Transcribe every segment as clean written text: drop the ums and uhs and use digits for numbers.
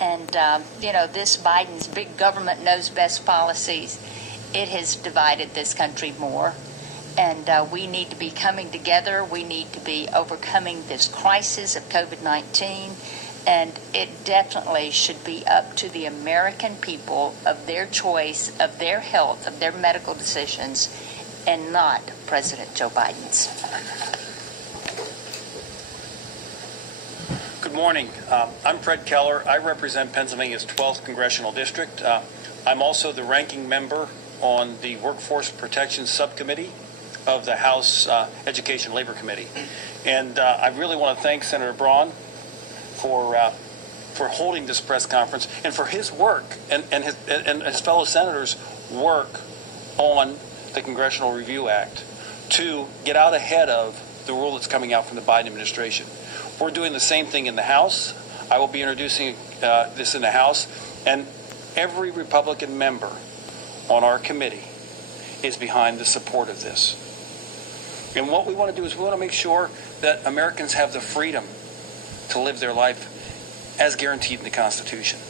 And, this Biden's big government knows best policies, it has divided this country more. And we need to be coming together. We need to be overcoming this crisis of COVID-19. And it definitely should be up to the American people of their choice, of their health, of their medical decisions, and not President Joe Biden's. Good morning. I'm Fred Keller. I represent Pennsylvania's 12th Congressional District. I'm also the ranking member on the Workforce Protection Subcommittee of the House Education Labor Committee. And I really want to thank Senator Braun for holding this press conference and for his work and his fellow senators' work on the Congressional Review Act to get out ahead of the rule that's coming out from the Biden administration. We're doing the same thing in the House. I will be introducing this in the House, and every Republican member on our committee is behind the support of this. And what we want to do is we want to make sure that Americans have the freedom to live their life as guaranteed in the Constitution.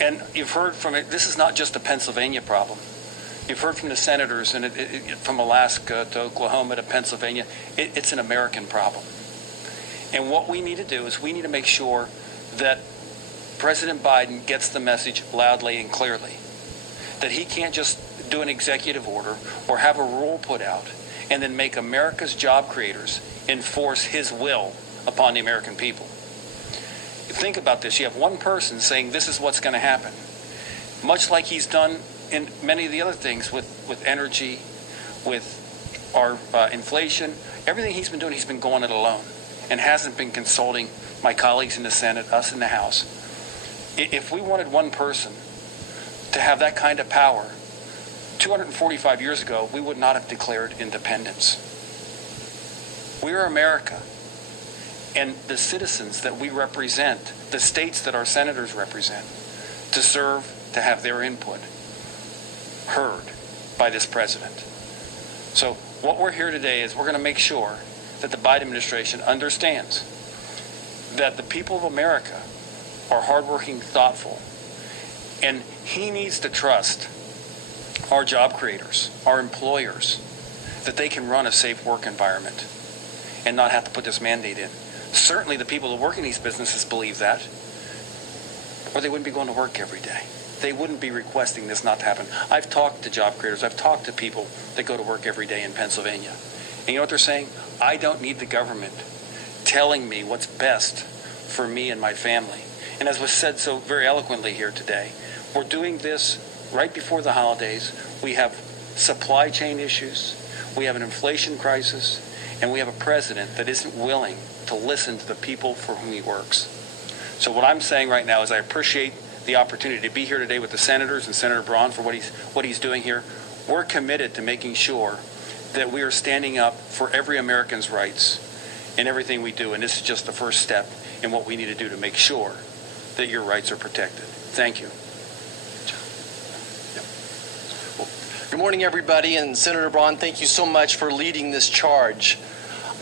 And you've heard from it, this is not just a Pennsylvania problem. You've heard from the senators and from Alaska to Oklahoma to Pennsylvania. It's an American problem. And what we need to do is we need to make sure that President Biden gets the message loudly and clearly. That he can't just do an executive order or have a rule put out and then make America's job creators enforce his will upon the American people. Think about this. You have one person saying this is what's going to happen. Much like he's done in many of the other things with energy, with our inflation, everything he's been doing, he's been going it alone and hasn't been consulting my colleagues in the Senate, us in the House. If we wanted one person to have that kind of power, 245 years ago, we would not have declared independence. We are America, and the citizens that we represent, the states that our senators represent, deserve to have their input heard by this president. So what we're here today is we're going to make sure that the Biden administration understands that the people of America are hardworking, thoughtful, and he needs to trust our job creators, our employers, that they can run a safe work environment and not have to put this mandate in. Certainly the people who work in these businesses believe that, or they wouldn't be going to work every day. They wouldn't be requesting this not to happen. I've talked to job creators. I've talked to people that go to work every day in Pennsylvania. And you know what they're saying? I don't need the government telling me what's best for me and my family. And as was said so very eloquently here today, we're doing this right before the holidays. We have supply chain issues. We have an inflation crisis. And we have a president that isn't willing to listen to the people for whom he works. So what I'm saying right now is I appreciate the opportunity to be here today with the senators and Senator Braun for what he's doing here. We're committed to making sure that we are standing up for every American's rights in everything we do. And this is just the first step in what we need to do to make sure that your rights are protected. Thank you. Good morning, everybody. And Senator Braun, thank you so much for leading this charge.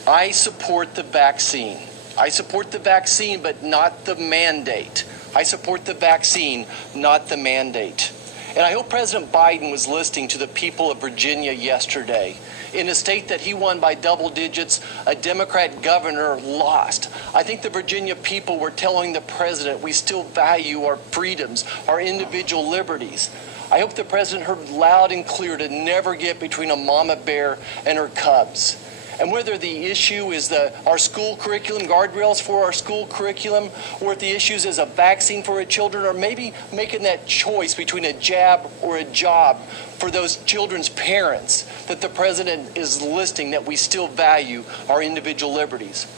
I support the vaccine. I support the vaccine, but not the mandate. I support the vaccine, not the mandate. And I hope President Biden was listening to the people of Virginia yesterday. In a state that he won by double digits, a Democrat governor lost. I think the Virginia people were telling the president we still value our freedoms, our individual liberties. I hope the president heard loud and clear to never get between a mama bear and her cubs. And whether the issue is our school curriculum, guardrails for our school curriculum, or if the issue is a vaccine for our children, or maybe making that choice between a jab or a job for those children's parents, that the president is listing that we still value our individual liberties.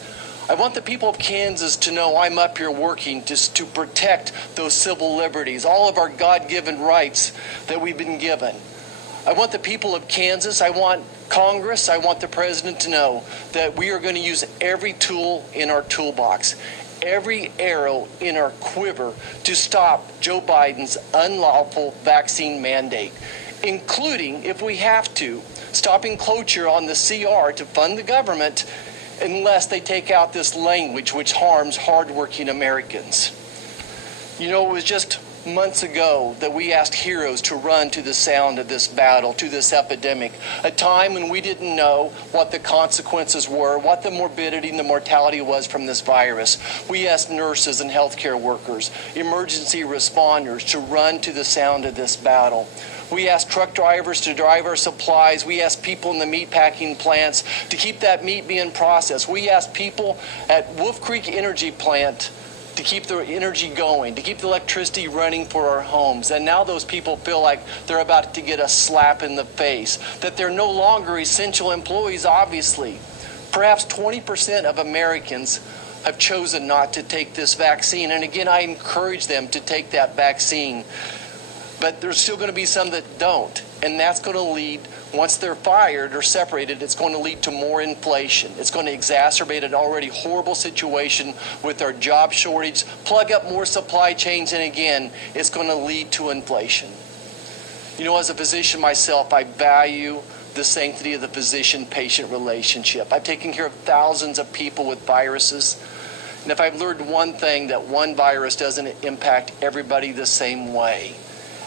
I want the people of Kansas to know I'm up here working just to protect those civil liberties, all of our God-given rights that we've been given. I want the people of Kansas, I want Congress, I want the president to know that we are going to use every tool in our toolbox, every arrow in our quiver to stop Joe Biden's unlawful vaccine mandate, including, if we have to, stopping cloture on the CR to fund the government unless they take out this language which harms hardworking Americans. You know, it was just months ago that we asked heroes to run to the sound of this battle, to this epidemic, a time when we didn't know what the consequences were, what the morbidity and the mortality was from this virus. We asked nurses and healthcare workers, emergency responders to run to the sound of this battle. We asked truck drivers to drive our supplies. We asked people in the meat packing plants to keep that meat being processed. We asked people at Wolf Creek Energy Plant to keep the energy going, to keep the electricity running for our homes. And now those people feel like they're about to get a slap in the face, that they're no longer essential employees, obviously. Perhaps 20% of Americans have chosen not to take this vaccine. And again, I encourage them to take that vaccine. But there's still going to be some that don't. And that's going to lead, once they're fired or separated, it's going to lead to more inflation. It's going to exacerbate an already horrible situation with our job shortage, plug up more supply chains, and again, it's going to lead to inflation. You know, as a physician myself, I value the sanctity of the physician-patient relationship. I've taken care of thousands of people with viruses. And if I've learned one thing, that one virus doesn't impact everybody the same way.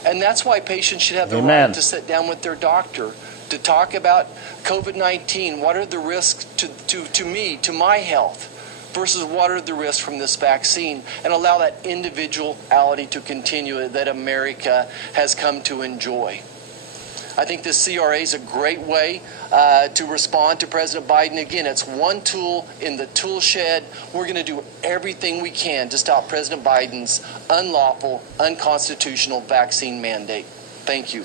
And that's why patients should have the right to sit down with their doctor to talk about COVID-19. What are the risks to me, to my health, versus what are the risks from this vaccine, and allow that individuality to continue that America has come to enjoy. I think this CRA is a great way to respond to President Biden. Again, it's one tool in the tool shed. We're going to do everything we can to stop President Biden's unlawful, unconstitutional vaccine mandate. Thank you.